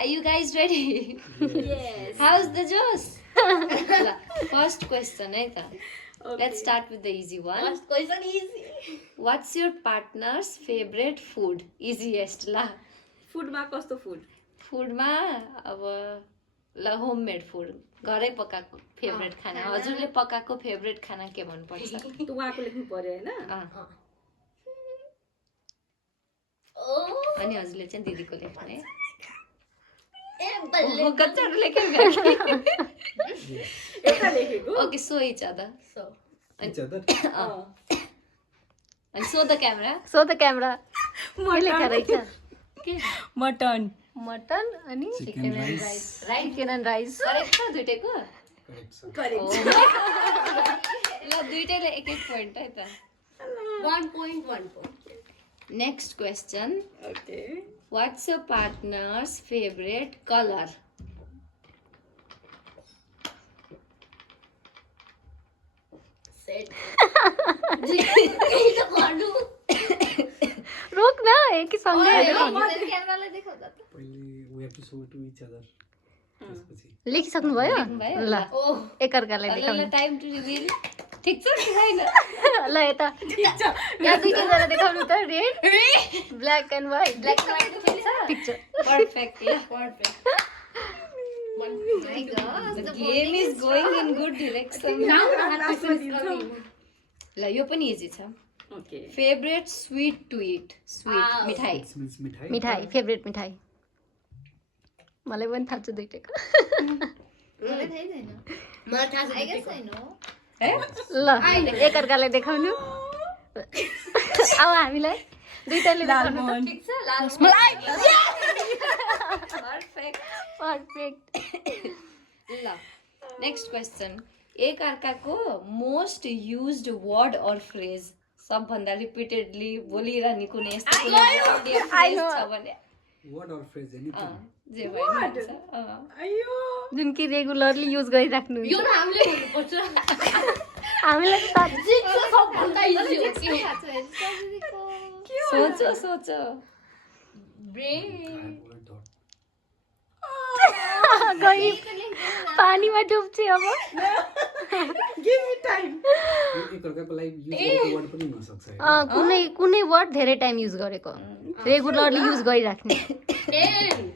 Are you guys ready? Yes. How's the juice? First question, है त. Let's start with the easy one. First question easy. What's your partner's favorite food? Easiest ला. फुडमा कस्तो food? फुडमा अब ल homemade food घरै पकाएको फेभरेट खाना. हजुरले पकाएको फेभरेट खाना के मन पर्छ? त उहाँको लेख्नु पर्यो हैन? अनि हजुरले चाहिँ दिदीको लेख्ने. ए बल्ले कच्चाहरु लेखेर गयो. एउटा लेखेको. Okay, so each other. Each other? And show the camera. So the camera के लेखा रहेछ मटन. मटन अनि Chicken rice. Right? Chicken and rice correct छ दुईटैको? Correct, sir. करेक्ट. ल दुईटैले एक एक पोइन्ट है त. 1 point 1 point. Next question. Okay. What's your partner's favorite color? Set. जी कहीं तो गर्नु. रोक न एकै सँगै क्यामेरालाई देखाउँदा त. पहिले we have to show to each other. त्यसपछि लेखिसक्नु भयो भयो? ल ओह एकअर्कालाई ल देखाउनु टाइम टु रिभिल. ठिक छ कि छैन? ल यता यहाँ दुईजना देखाउनु त red black and white black white ठिक छ? ठिक छ Perfect. ल. perfect. My God, the game is going in good direction. Now this is coming. ल यो पनि इजी छ. Okay. Favourite sweet to eat. Sweet मिठाई. it means मिठाई. मिठाई फेभरेट मिठाई मलाई पनि थाहा छ दुईटैको मलाई थाहै छैन. मलाई थाहा छैन. है? ल एकअर्कालाई देखाउनु अब हामीलाई दुईटाले देखाउनु ठिक छ? लाल. Perfect. पर्फेक्ट ल नेक्स्ट क्वेसन. एक अर्काको मोस्ट युज्ड वर्ड और फ्रेज सबभन्दा रिपिटेडली बोलिरहने कुनै यस्तो कुनै word या phrase छ भने Word or phrase, anything. जे भयो नि हुन्छ. अयो. जुन कि रेगुलरली युज गरिराख्नु यो हामीले भन्नुपर्छ. हामीलाई त जिक्स सबभन्दा इजी हो कि. सोचो सोचो. ब्रेन. I word dot. गई पानीमा डुब्छ अब गिभ मी टाइम. एकअर्काको लागि युज गरेको वर्ड पनि हुन सक्छ है. कुनै कुनै वर्ड धेरै टाइम युज गरेको रेगुलरली युज गरिराख्ने 10.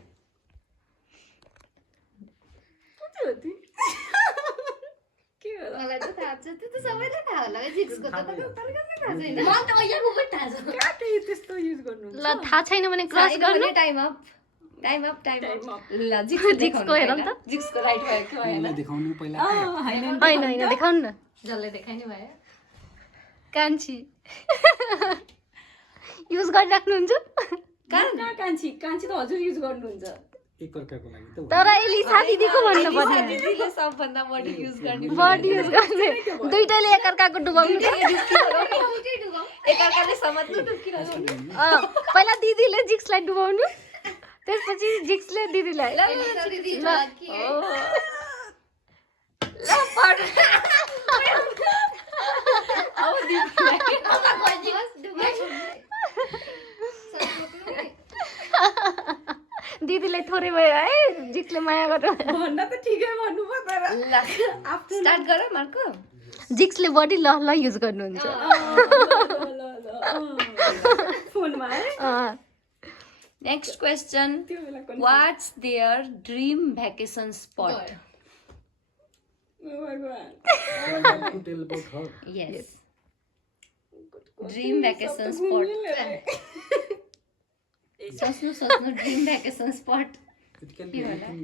मलाई त थाहा छ. त्यो त सबैलाई थाहा होला है. जिक्सको त तर कसले थाहा छैन. म त अहिलेको पनि थाहा छ. काटे त्यस्तो युज गर्नु. ल थाहा छैन भने क्रस गर्नु time up. Time up. Time up. ल जिक्सको हेरौँ त. जिक्सको राइट भयो कि भएन? मलाई देखाउनु पहिला. होइन होइन देखाउनु न जसले देखाइने भयो. कान्छी युज गरिराख्नुहुन्छ कहाँ कान्छी त हजुर युज गर्नुहुन्छ. एकअर्काको लागि त तर एलिसा दिदीको भन्नु पर्ने दिदीले सबभन्दा बढी युज गर्ने. वर्ड युज गर्ने दुईटैले एकअर्काको डुबाउनु एकअर्काले समात्नु डुब्किरहनु. पहिला दिदीले जिक्सलाई डुबाउनु त्यसपछि जिक्सले दिदीलाई दिदीलाई थोरै भयो है जिक्सले माया गर्नु भन्न त ठिकै भन्नु पर्दैन. स्टार्ट गर मार्को. जिक्सले बढी ल ल युज गर्नुहुन्छ फोनमा है. Next question. त्यो बेलाको What's their dream vacation spot? भगवान. to tell about her. Yes. Dream vacation spot. सोच्नु dream vacation spot. It can be anything.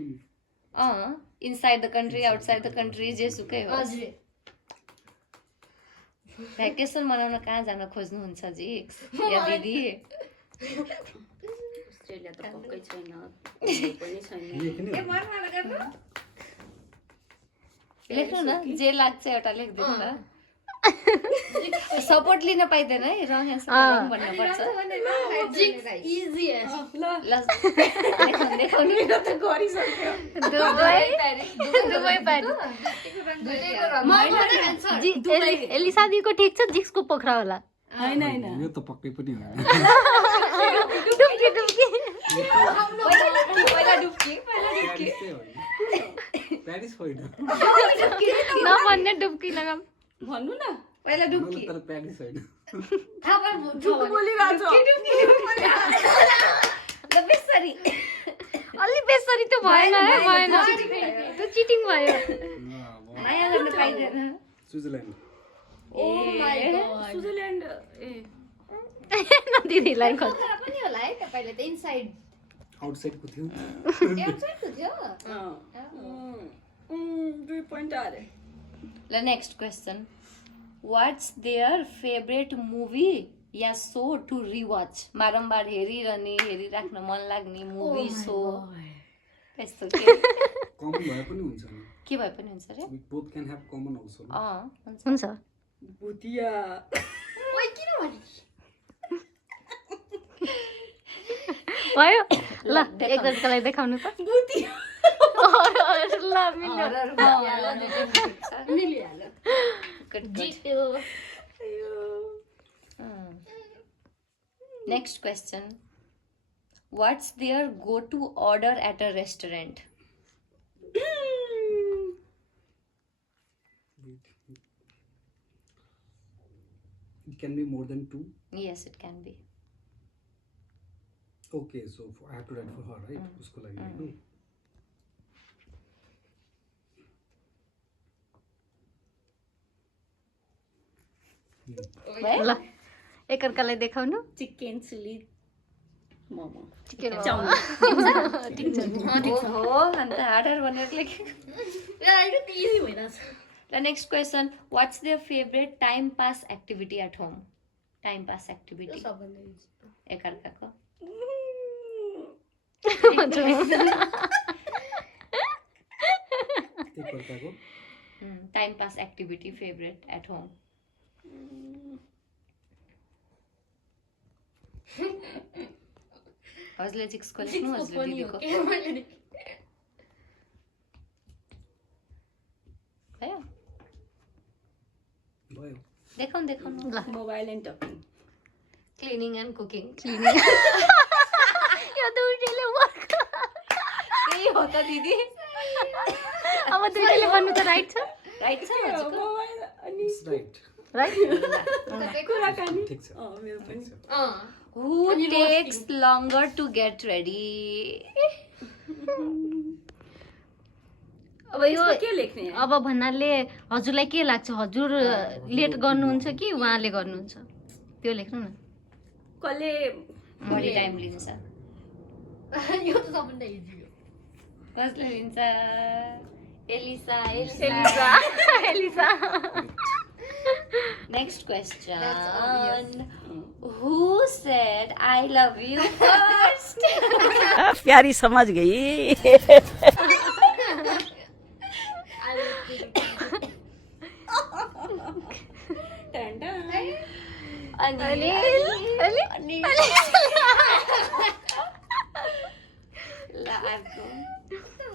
Inside the country outside the country जेसुकै होस्. भ्याकेसन मनाउन कहाँ जान खोज्नुहुन्छ जिक्स या दिदी? अस्ट्रेलिया त पक्कै छैन. पनि छैन. लेख्ने हो. लेख्नु न जे लाग्छ एउटा लेखिदिनु न. सपोर्ट लिन पाइँदैन है. रङ एन्सर भन्नुपर्छ. इजिएस्ट. ल ल देखाउनु. मेरो त गरिसक्यो. दुबई प्यारिस एलिसा दिदीको ठिक छ जिक्सको पोखरा होला हैन यो त पक्कै पनि हो. डुब्की पहिला होइन नभन्ने डुब्की लगाम भन्नु न पहिला डुब्की मलाई तर प्र्याक्टिस होइन ल बेसरी अलि बेसरी त भएन है भएन त्यो चिटिङ भयो नयाँ गर्न पाइँदैन Switzerland oh my god Switzerland ए दिदीलाई खोज पनि होला है तपाईले त इनसाइड आउटसाइडको थियो आउटसाइडको थियो 2 point आरे ल next question what's their favourite movie या सो टु रिवाच बारम्बार हेरिराख्न मन लाग्ने मुभी सो त्यस्तो के कमन भए पनि हुन्छ नि के भए पनि हुन्छ रे we both can have common also हुन्छ हुन्छ भुतिया ओइ किन भनि भयो ल एकजनालाई देखाउनु त भुतिया ल मिल्यो मिलिहाल्यो जित्यो next question what's their go to order at a restaurant it can be more than 2 yes it can be okay so I have to write for her right उसको लागि हैन ल एकअर्कालाई देखाउनु चिकन चिली मोमो चिकन हो अन्त harder भनेर लेखेको यो त इजी भइरहेछ ल next question what's their favourite time pass activity at home time pass activity सबभन्दा इजी एकअर्काको एकअर्काको time pass activity favourite at home हजुरले जिक्सको लेख्नु हजुरले दिदीको भयो भयो देखाउनु mobile and talking cleaning and cooking यो दुईटैले वर्क त्यही हो त दिदी अब दुईटैले भन्नु त राइट छ राइट छ हजुरको मोबाइल अनि it's right राइट कुराकानी ठिक छ मेरो पनि Who takes longer to get ready? अब यो के लेख्ने अब भन्नाले हजुरलाई के लाग्छ हजुर लेट गर्नुहुन्छ कि उहाँले गर्नुहुन्छ त्यो लेख्नु न कसले बढी टाइम लिन्छ यो त सबभन्दा इजी हो कसले लिन्छ Alisa Alisa Alisa next That's question Who said I love you first? प्यारी समझ गई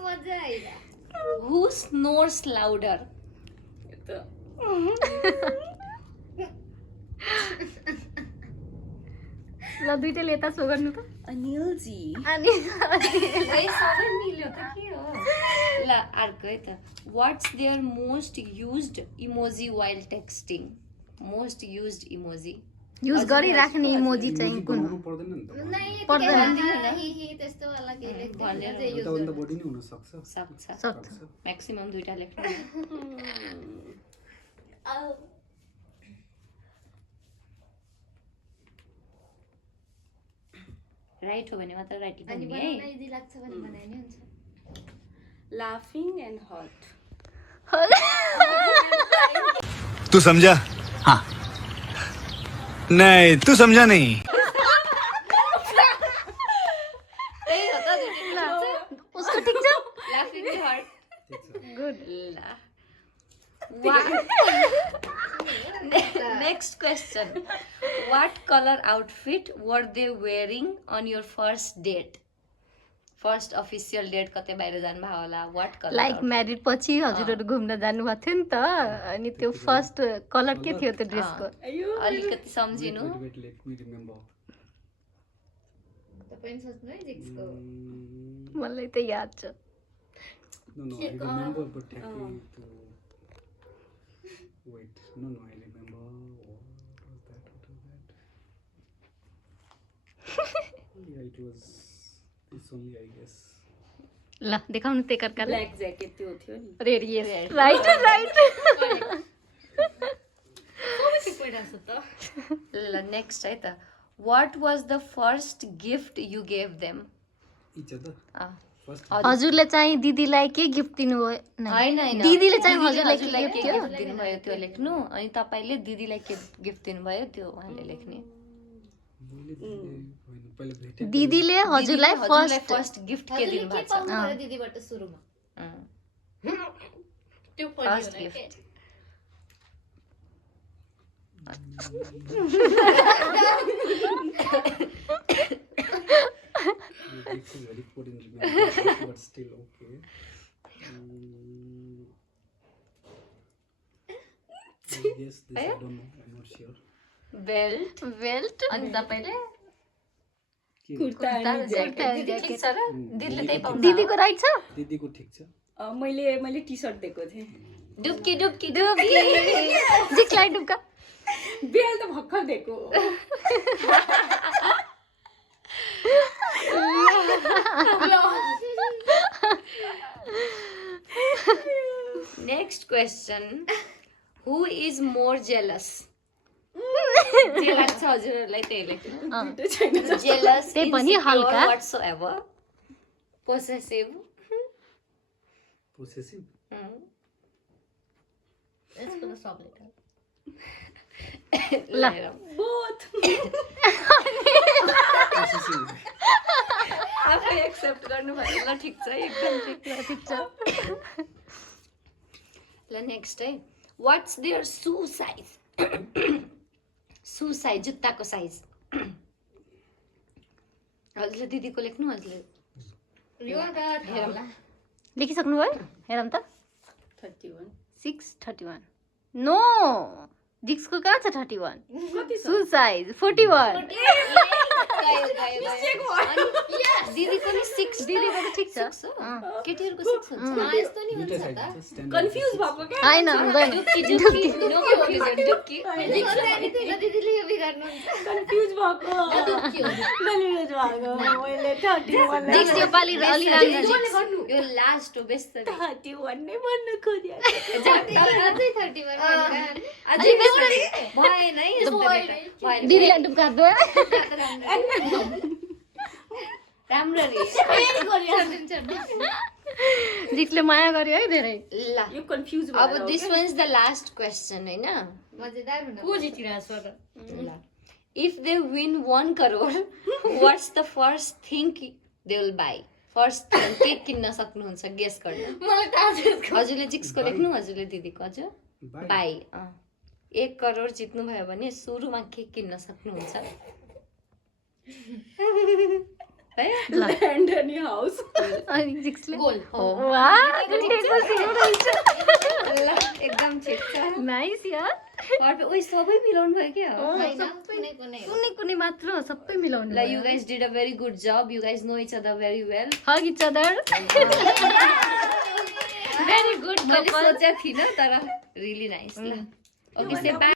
मजा आइरा Who snores louder? ल दुईटैले यता सो गर्नु त अनिल जी अनि सबै मिल्यो त के हो ल अर्को है त What's their most used emoji while texting? Most used emoji. Use गरिराख्ने इमोजी चाहिँ कुन हो पर्दैन नि त पर्दैन। त्यस्तो वाला के भनेर भन्दा बढी नै हुन सक्छ सक्छ सक्छ म्याक्सिमम दुईटा लेख्नु राइट हो भने मात्र राइट अनि लेख्नु है बनाउन इजी लाग्छ भने बनाए नि हुन्छ लाफिङ एन्ड हट तू समझा हाँ नहीं तू समझा नहीं त्यही हो त दुईटा उसको ठिक छ लाफिङ हर्ट गुड ल next question What color outfit were they wearing on your first date? First official date कतै बाहिर जानु भयो होला What color? लाइक म्यारिड पछि हजुरहरू घुम्न जानुभएको थियो नि त अनि त्यो फर्स्ट कलर के थियो त्यो ड्रेसको अलिकति सम्झिनु Wait, let me remember. तपाईं सोच्नु है जिक्सको मलाई त याद छ No, I remember, but happy to wait. No, I remember. What was that? Yeah, it was this only, I guess. ल देखाउनु त्यो कर्काले ब्ल्याक ज्याकेट त्यो थियो नि रेड यस राइट राइट ल नेक्स्ट है त what was the first gift you gave them Each other. First. हजुरले चाहिँ दिदीलाई के गिफ्ट दिनुभयो होइन होइन दिदीले चाहिँ हजुरलाई के हजुरलाई गिफ्ट के दियो गिफ्ट दिनुभयो त्यो लेख्नु अनि तपाईँले दिदीलाई के गिफ्ट दिनुभयो त्यो उहाँले लेख्ने पहिले भेटे दिदीले हजुरलाई फर्स्ट फर्स्ट गिफ्ट के हजुरले के दिनुभएको छ पाउनु पर्यो दिदीबाट सुरुमा त्यो फर्स्ट पनि gift This is very poor in remembrance, but still okay. I guess this, I don't know, I'm not sure. Belt belt अनि तपाईँले कुर्ता अनि ज्याकेट दिदी ठिक छ र दिदीले त्यही पाउनु दिदीको राइट छ दिदीको ठिक छ मैले टी सर्ट दिएको थिएँ डुबकी डुबकी डुबकी जिक्लाई डुबका बेल त भर्खर दिएको next question who is more jealous जे लाग्छ हजुरहरूलाई त्यही लेख्नु जेलस त्यही पनि हल्का। व्हाटसोएभर पोसेसिभ पोसेसिभ यसको त सब लेटर बोथ पोसेसिभ आफै एक्सेप्ट गर्नुभयो ल ठिक छ एकदम ठिक छ ल नेक्स्ट है what's their shoe size shoe size जुत्ताको साइज हजुरले दिदीको लेख्नु हजुरले यो त थाहा होला लेखिसक्नु भयो हेरौँ त 31 631 नो डिक्सको कहाँ छ 31 सु साइज 41 दिदीको नि 6 दिदीको त ठिक छ केटीहरूको 6 हुन्छ यस्तो नि हुन्छ त कन्फ्युज भएको क्या हैन हुँदैन डुक्की नो कन्फ्युजन डुक्की दिदीले यो बिगार्नुहुन्छ कन्फ्युज भएको कन्फ्युज भएको मैले 31 डिक्स यो पाली अलि राम्रो यो लास्ट हो बेस्ट 31 नै भन्नु खोज्या अझै 31 अझै बेस्ट भएन है यस्तो भएन दिदीलाई डुब्का दो राम्ररी डिक्सले माया गर्यो है धेरै ल यो कन्फ्युज अब this one is the last question हैन मजेदार हुन को जितिरहेछ र ल if they win 1 crore what's the first thing they will by first के किन्न सक्नुहुन्छ गेस गर्नु मलाई थाहा छ हजुरले जिक्सको लेख्नु हजुरले दिदीको हजुर बाई 1 करोड जित्नु भयो भने सुरुमा के किन्न सक्नुहुन्छ है ल्यान्ड अनि हाउस अनि डिक्सले गोल वाह ल एकदम ठिक छ नाइस यार पर्फेक्ट ओइ सबै मिलाउनु भयो क्या हैन कुनै कुनै कुनै कुनै मात्र सबै मिलाउनु ल you guys did a very good जब you guys know each other very well hug each other very good मैले सोचेको थिइनँ तर रियली नाइस ल ओके से